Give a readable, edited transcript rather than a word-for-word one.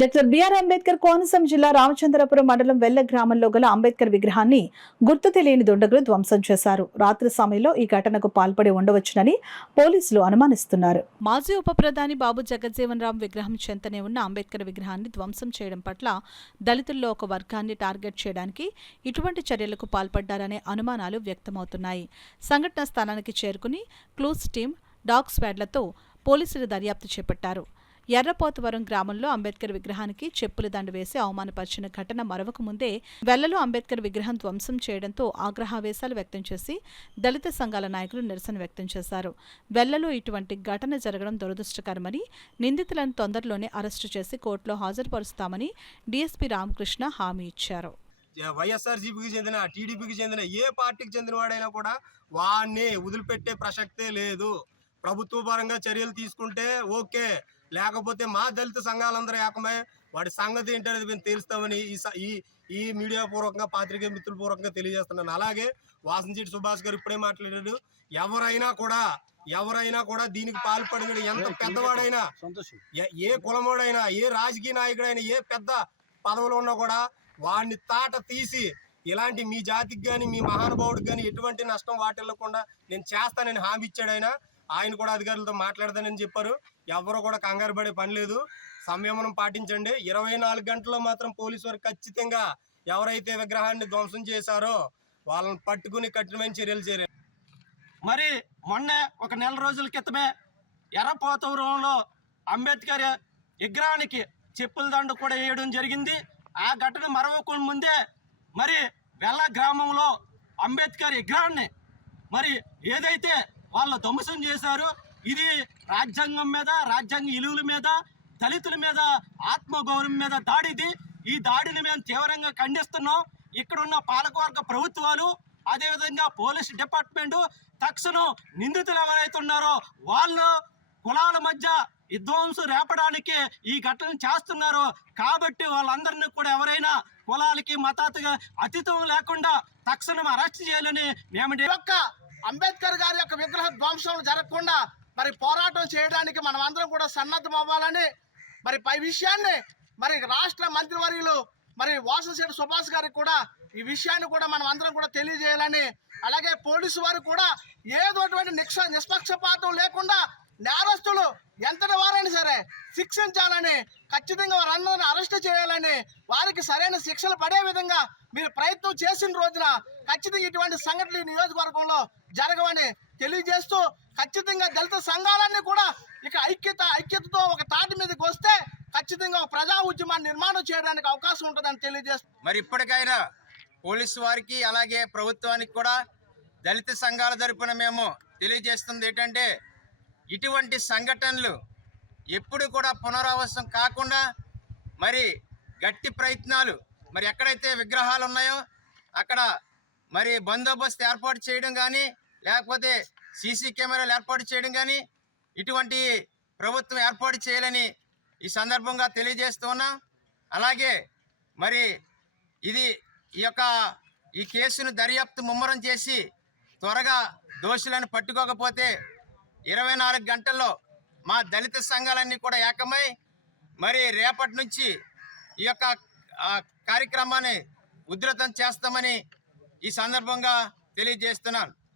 Doctor BR Ambedkar Konaseema జిల్లా రామచంద్రపురం మండలం వెల్ల గ్రామంలో గల అంబేద్కర్ విగ్రహాన్ని గుర్తు తెలియని దుండగులు ధ్వంసం చేశారు. రాత్రి సమయంలో ఈ ఘటనకు పాల్పడి ఉండవచ్చునని పోలీసులు అనుమానిస్తున్నారు. మాజీ ఉప ప్రధాని బాబు జగజ్జీవన్ రామ్ విగ్రహం చెంతనే ఉన్న అంబేద్కర్ విగ్రహాన్ని ధ్వంసం చేయడం పట్ల దళితుల్లో ఒక వర్గాన్ని టార్గెట్ చేయడానికి ఇటువంటి చర్యలకు పాల్పడ్డారనే అనుమానాలు వ్యక్తమవుతున్నాయి. సంఘటన స్థానానికి చేరుకుని క్లూస్ టీం, డాగ్ స్క్వాడ్లతో పోలీసులు దర్యాప్తు చేపట్టారు. ఎర్రపోతవరం గ్రామంలో అంబేద్కర్ విగ్రహానికి చెప్పుల దండు వేసి అవమానపరిచిన ఘటన మరవక ముందే వెల్లలో అంబేద్కర్ విగ్రహం ధ్వంసం చేయడంతో ఆగ్రహావేశాలు వ్యక్తం చేసి దళిత సంఘాల నాయకులు నిరసన వ్యక్తం చేశారు. వెల్లలో ఇటువంటి ఘటన జరగడం దురదృష్టకరమని, నిందితులను తొందరలోనే అరెస్టు చేసి కోర్టులో హాజరుపరుస్తామని డీఎస్పీ రామకృష్ణ హామీ ఇచ్చారు. వైఎస్ఆర్సీపీకి చెందిన, టీడీపీకి చెందిన ఏ పార్టీకి చెందిన వాడైనా కూడా వాడిని వదిలిపెట్టే ప్రసక్తే లేదు. ప్రభుత్వ పరంగా చర్యలు తీసుకుంటే ఓకే, లేకపోతే మా దళిత సంఘాలందరూ ఏకమై వాడి సంగతి ఏంటనేది మేము తెలుస్తామని ఈ మీడియా పూర్వకంగా, పాత్రికేయ మిత్రుల పూర్వకంగా తెలియజేస్తున్నాను. అలాగే వాసంశెట్టి సుభాష్ గారు ఇప్పుడే మాట్లాడారు. ఎవరైనా కూడా దీనికి పాల్పడిన ఎంత పెద్దవాడైనా, ఏ కులమోడైనా, ఏ రాజకీయ నాయకుడైనా, ఏ పెద్ద పదవులు ఉన్నా కూడా వాడిని తాట తీసి ఇలాంటి మీ జాతికి కానీ మీ మహానుభావుడికి కానీ ఎటువంటి నష్టం వాటిల్లకుండా నేను చేస్తానని హామీ ఇచ్చాడు. ఆయన కూడా అధికారులతో మాట్లాడతానని చెప్పారు. ఎవరు కూడా కంగారు పడే పని లేదు, సంయమనం పాటించండి. 24 గంటల్లో మాత్రం పోలీసు వారు ఖచ్చితంగా ఎవరైతే విగ్రహాన్ని ధ్వంసం చేశారో వాళ్ళని పట్టుకుని కఠినమైన చర్యలు చేయాలి. మరి మొన్న ఒక నెల రోజుల క్రితమే ఎర్రపోతవరంలో అంబేద్కర్ విగ్రహానికి చెప్పుల దండు కూడా వేయడం జరిగింది. ఆ ఘటన మరవక ముందే మరి వెల్ల గ్రామంలో అంబేద్కర్ విగ్రహాన్ని మరి ఏదైతే వాళ్ళు ధ్వంసం చేశారో ఇది రాజ్యాంగం మీద, రాజ్యాంగ విలువల మీద, దళితుల మీద, ఆత్మగౌరవం మీద దాడిది. ఈ దాడిని మేము తీవ్రంగా ఖండిస్తున్నాం. ఇక్కడున్న పాలకవర్గ ప్రభుత్వాలు, అదేవిధంగా పోలీస్ డిపార్ట్మెంటు తక్షణం నిందితులు ఎవరైతే ఉన్నారో వాళ్ళు కులాల మధ్య విధ్వంసం రేపడానికి ఈ ఘటన చేస్తున్నారు. కాబట్టి వాళ్ళందరినీ కూడా ఎవరైనా కులాలకి, మతానికి అతీతం లేకుండా తక్షణం అరెస్ట్ చేయాలని మేము అంబేద్కర్ గారి యొక్క విగ్రహ ధ్వంసం జరగకుండా మరి పోరాటం చేయడానికి మనం అందరం కూడా సన్నద్ధం అవ్వాలని, మరి పై విషయాన్ని మరి రాష్ట్ర మంత్రివర్యులు మరి వాసంశెట్టి సుభాష్ గారికి కూడా ఈ విషయాన్ని కూడా మనం అందరం కూడా తెలియజేయాలని, అలాగే పోలీసు వారు కూడా ఏదోటువంటి నిష్పక్షపాతం లేకుండా నేరస్తులు ఎంతటి వారైనా సరే శిక్షించాలని, ఖచ్చితంగా వారందరినీ అరెస్ట్ చేయాలని, వారికి సరైన శిక్షలు పడే విధంగా మీరు ప్రయత్నం చేసిన రోజున ఖచ్చితంగా ఇటువంటి సంఘటనలు నియోజకవర్గంలో జరగవని తెలియజేస్తూ, ఖచ్చితంగా దళిత సంఘాలన్నీ కూడా ఇక ఐక్యతతో ఒక తాటి మీదకి వస్తే ఖచ్చితంగా ఒక ప్రజా ఉద్యమాన్ని నిర్మాణం చేయడానికి అవకాశం ఉంటుందని తెలియజేస్తూ, మరి ఇప్పటికైనా పోలీసు వారికి అలాగే ప్రభుత్వానికి కూడా దళిత సంఘాల తరపున మేము తెలియజేస్తుంది ఏంటంటే, ఇటువంటి సంఘటనలు ఎప్పుడు కూడా పునరావృతం కాకుండా మరి గట్టి ప్రయత్నాలు, మరి ఎక్కడైతే విగ్రహాలు ఉన్నాయో అక్కడ మరి బందోబస్తు ఏర్పాటు చేయడం కానీ, లేకపోతే సీసీ కెమెరాలు ఏర్పాటు చేయడం కానీ ఇటువంటి ప్రభుత్వం ఏర్పాటు చేయాలని ఈ సందర్భంగా తెలియజేస్తూ ఉన్నాం. అలాగే మరి ఈ కేసును దర్యాప్తు ముమ్మరం చేసి త్వరగా దోషులను పట్టుకోకపోతే 24 గంటల్లో మా దళిత సంఘాలన్నీ కూడా ఏకమై మరి రేపటి నుంచి ఈ యొక్క కార్యక్రమాన్ని ఉధృతం చేస్తామని ఈ సందర్భంగా తెలియజేస్తున్నాను.